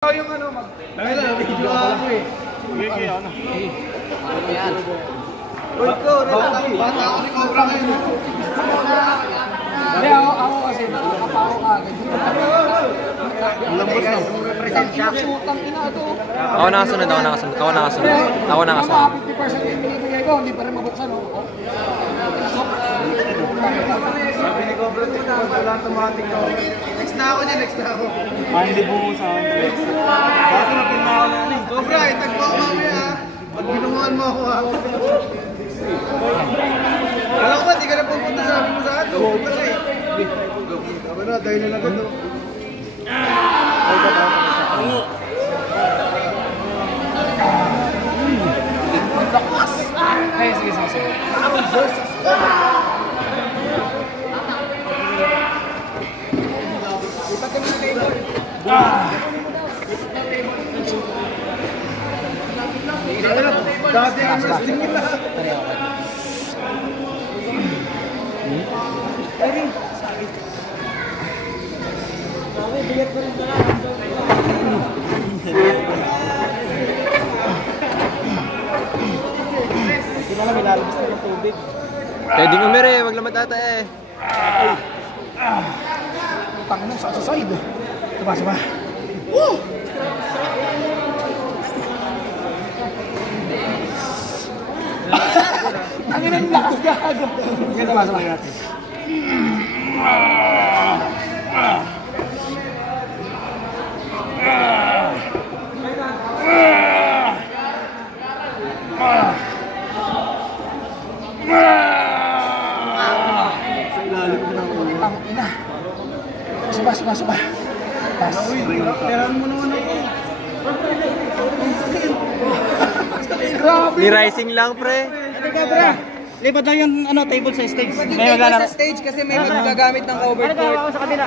Yung ano, video ako eh. Sige, ano? Ano yan? Uy, ko, bata ako ni Cobra ngayon. Hindi, ako kasi nakakapaw ka agad. Lambot na. Represent siya. Ako nakasunod. Ako nakasunod. 50% yung binibigay ko, hindi pa rin mabuksan. Sabi ni Cobra, wala automatic ko. Next na ako niya, next na ako. Hindi bumo sa akin. Kaso na pinaka na yan. Cobra, itagpo ako mamaya ha. Pag binunguan mo ako ha. Alam ko ba, di ka na pupunta sabi mo sa akin. Pupunta ka eh. Sabi na, dahil na agad. Ay, sige. Dati ang resting lahat. Hindi na lang ilalabas na ng tubig. Pwede umire, wag lamad ata eh. Tangin sa side. Saba. Woo! Tangin ang lakas gago. Sige, saba natin. Ina. Saba. Tirahan mo naman ako. Grabe. Ni-rising lang, pre. Teka, pre. Lipat lang yung table sa stage. Pwede table sa stage kasi may magagamit ng overcourt. Sa kabila.